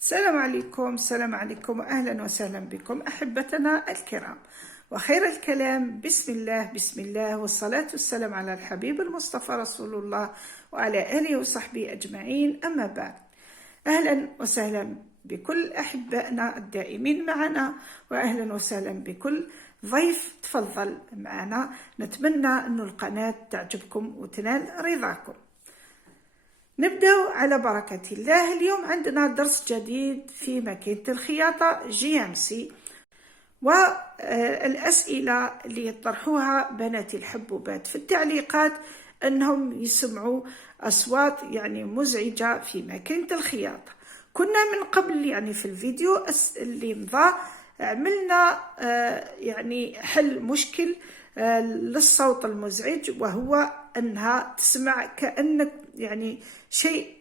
السلام عليكم وأهلا وسهلا بكم أحبتنا الكرام. وخير الكلام بسم الله والصلاة والسلام على الحبيب المصطفى رسول الله وعلى آله وصحبه أجمعين. أما بعد، أهلا وسهلا بكل أحبائنا الدائمين معنا، وأهلا وسهلا بكل ضيف تفضل معنا. نتمنى أن القناة تعجبكم وتنال رضاكم. نبدأ على بركة الله. اليوم عندنا درس جديد في ماكينة الخياطة GMC، والأسئلة اللي يطرحوها بنات الحبوبات في التعليقات أنهم يسمعوا أصوات مزعجة في ماكينة الخياطة. كنا من قبل في الفيديو اللي مضى عملنا حل مشكل للصوت المزعج، وهو أنها تسمع كأنك شيء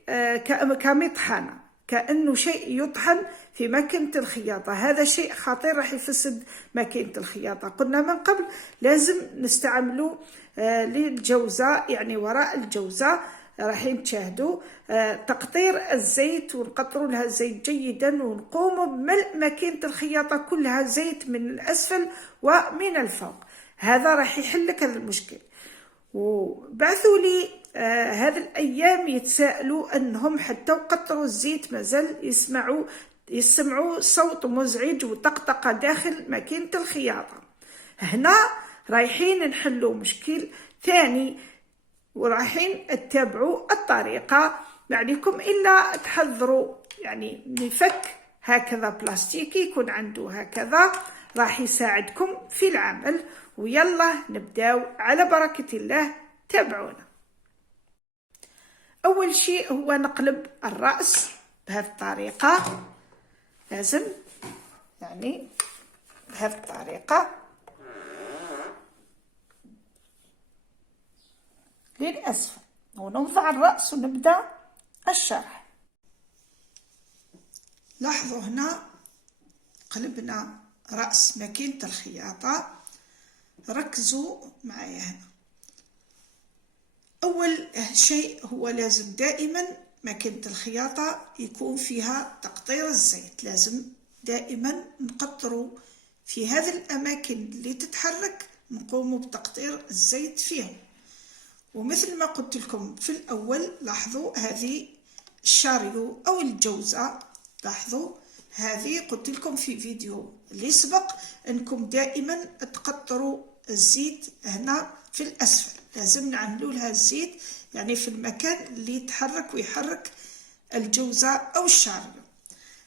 كمطحنة، كأنه شيء يطحن في ماكينة الخياطة. هذا شيء خطير، راح يفسد ماكينة الخياطة. قلنا من قبل لازم نستعمله للجوزة، وراء الجوزة راح نشاهدوا تقطير الزيت، ونقطروا لها الزيت جيدا، ونقوموا بملء ماكينة الخياطة كلها زيت من الأسفل ومن الفوق. هذا راح يحل لك هذا المشكل. وبعثوا لي هذه الأيام يتساءلوا أنهم حتى وقطروا الزيت مازال يسمعوا صوت مزعج وطقطقة داخل ماكينة الخياطة. هنا رايحين نحلوا مشكل ثاني، ورايحين تتابعوا الطريقة. ما عليكم إلا تحضروا مفك هكذا بلاستيكي يكون عنده هكذا، راح يساعدكم في العمل. ويلا نبداو على بركة الله، تابعونا. أول شيء هو نقلب الرأس بهذه الطريقة، لازم بهذه الطريقة للأسفل، ونوضع الرأس ونبدأ الشرح. لاحظوا هنا قلبنا رأس ماكينة الخياطة. ركزوا معايا هنا. أول شيء هو لازم دائما ماكينة الخياطة يكون فيها تقطير الزيت، لازم دائما نقطروا في هذه الأماكن اللي تتحرك، نقوموا بتقطير الزيت فيها. ومثل ما قلت لكم في الأول، لاحظوا هذه الشاريو أو الجوزة، لاحظوا هذه قلت لكم في فيديو اللي سبق أنكم دائما تقطروا الزيت هنا في الأسفل. لازم نعملوا لها الزيت في المكان اللي يتحرك ويحرك الجوزة أو الشاريو.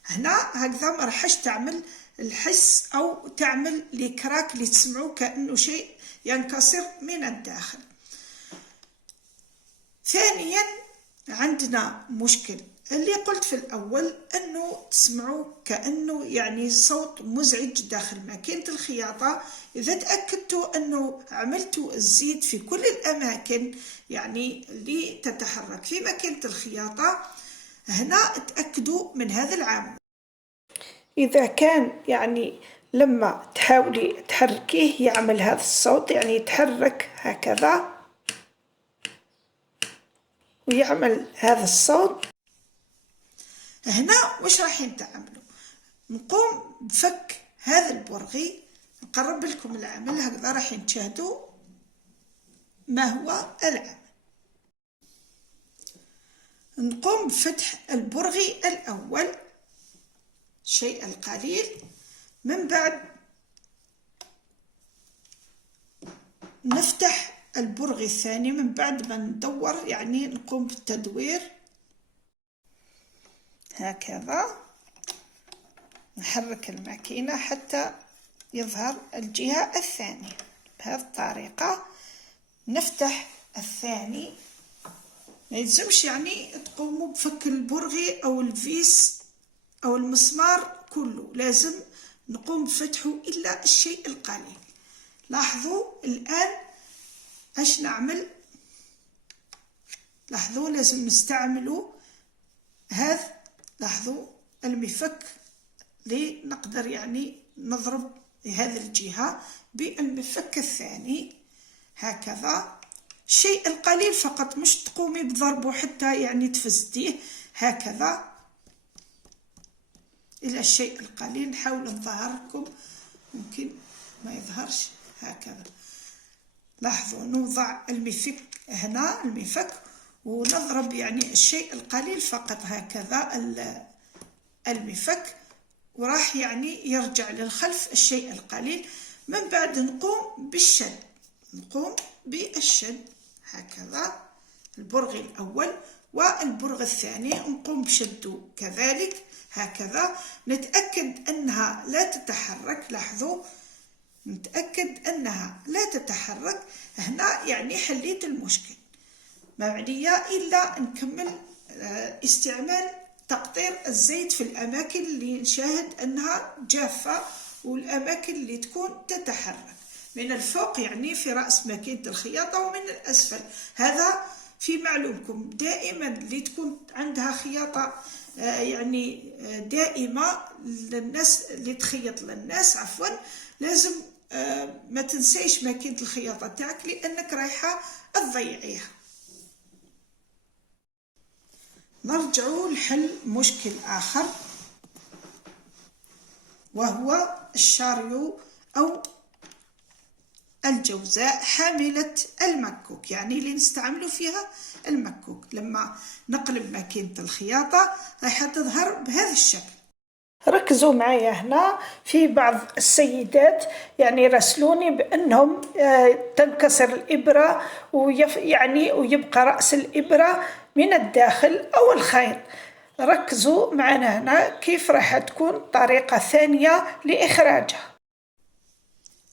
هنا هكذا ما راحش تعمل الحس أو تعمل الكراك اللي تسمعوا كأنه شيء ينكسر من الداخل. ثانيا عندنا مشكل اللي قلت في الأول، أنه تسمعوا كأنه صوت مزعج داخل ماكينة الخياطة. إذا تأكدتوا أنه عملتوا الزيت في كل الأماكن اللي تتحرك في ماكينة الخياطة، هنا تأكدوا من هذا العامل. إذا كان لما تحاولي تحركيه يعمل هذا الصوت، يتحرك هكذا ويعمل هذا الصوت، هنا وش راح تعملوا؟ نقوم بفك هذا البرغي. نقرب لكم العمل هكذا، راح تشاهدوا ما هو العمل. نقوم بفتح البرغي الأول شيء القليل، من بعد نفتح البرغي الثاني. من بعد ما ندور نقوم بالتدوير هكذا، نحرك الماكينة حتى يظهر الجهة الثانية بهذه الطريقة. نفتح الثاني، ما يلزمش تقوموا بفك البرغي أو الفيس أو المسمار كله، لازم نقوم بفتحه إلا الشيء القليل. لاحظوا الآن ايش نعمل. لاحظوا لازم نستعملوا هذا، لاحظوا المفك اللي نقدر نضرب لهذه الجهة بالمفك الثاني هكذا. الشيء القليل فقط، مش تقومي بضربه حتى تفسديه، هكذا إلى الشيء القليل. نحاول نظهر لكم، ممكن ما يظهرش هكذا. لاحظوا نوضع المفك هنا، المفك، ونضرب يعني الشيء القليل فقط هكذا المفك، وراح يعني يرجع للخلف الشيء القليل. من بعد نقوم بالشد، نقوم بالشد هكذا، البرغي الأول والبرغ الثاني نقوم بشده كذلك هكذا. نتأكد أنها لا تتحرك، لاحظوا نتأكد أنها لا تتحرك. هنا يعني حليت المشكل، ما عليا إلا نكمل استعمال تقطير الزيت في الأماكن اللي نشاهد أنها جافة والأماكن اللي تكون تتحرك، من الفوق يعني في رأس ماكينة الخياطة، ومن الأسفل. هذا في معلومكم دائما اللي تكون عندها خياطة يعني دائمة للناس اللي تخيط للناس، عفوا، لازم ما تنسيش ماكينة الخياطة تاعك، لأنك رايحة تضيعيها. نرجع لحل مشكل آخر، وهو الشاريو أو الجوزاء حاملة المكوك، يعني اللي نستعملوا فيها المكوك. لما نقلب ماكينة الخياطة راح تظهر بهذا الشكل. ركزوا معايا هنا، في بعض السيدات يعني راسلوني بأنهم تنكسر الإبرة ويبقى رأس الإبرة من الداخل أو الخيط. ركزوا معنا هنا كيف راح تكون طريقة ثانية لإخراجها.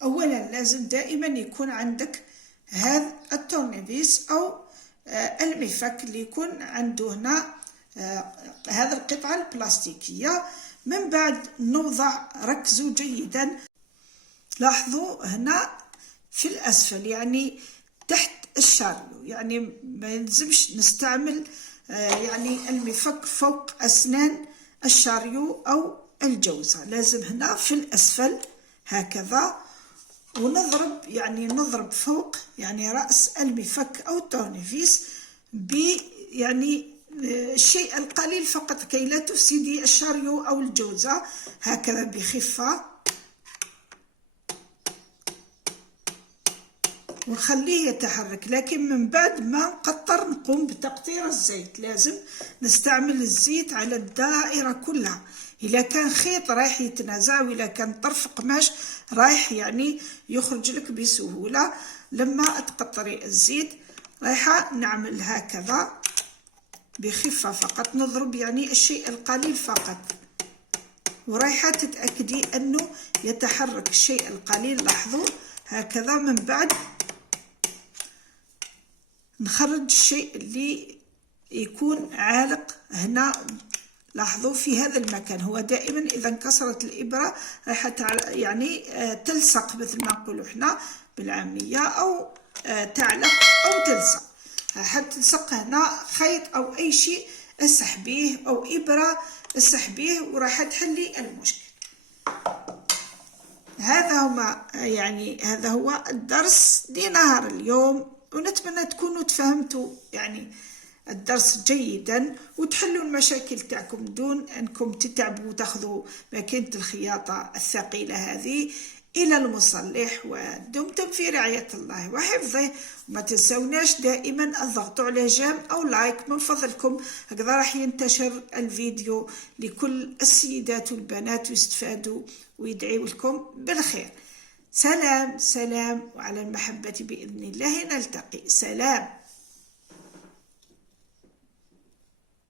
أولا لازم دائما يكون عندك هذا التورنيفيس أو المفك اللي يكون عنده هنا هذا القطعة البلاستيكية. من بعد نوضع، ركزوا جيدا، لاحظوا هنا في الأسفل يعني تحت الشاريو، يعني ما يلزمش نستعمل يعني المفك فوق أسنان الشاريو أو الجوزة، لازم هنا في الأسفل هكذا. ونضرب يعني نضرب فوق يعني رأس المفك أو التورنيفيس يعني الشيء القليل فقط كي لا تفسدي الشاريو أو الجوزة، هكذا بخفة، ونخليه يتحرك. لكن من بعد ما نقطر نقوم بتقطير الزيت، لازم نستعمل الزيت على الدائرة كلها. إذا كان خيط رايح يتنازع، وإذا كان طرف قماش رايح يعني يخرج لك بسهولة، لما تقطري الزيت رايحة نعمل هكذا بخفة فقط، نضرب يعني الشيء القليل فقط، ورايحة تتأكدي أنه يتحرك الشيء القليل. لاحظوا هكذا. من بعد نخرج الشيء اللي يكون عالق هنا، لاحظوا في هذا المكان. هو دائما إذا انكسرت الإبرة راح يعني تلصق، مثل ما نقولوا احنا بالعامية، أو تعلق أو تلصق. حتى تلصق هنا خيط أو أي شيء اسحبيه، أو إبرة اسحبيه، وراح تحلي المشكل. هذا هو الدرس لنهار اليوم، ونتمنى تكونوا تفهمتوا يعني الدرس جيدا، وتحلوا المشاكل تاعكم دون أنكم تتعبوا وتاخذوا ماكينة الخياطة الثقيلة هذه إلى المصلح. ودمتم في رعاية الله وحفظه. وما تنسوناش دائما الضغط على جيم أو لايك من فضلكم، هكذا راح ينتشر الفيديو لكل السيدات والبنات ويستفادوا ويدعوا لكم بالخير. سلام سلام، وعلى المحبة بإذن الله نلتقي. سلام.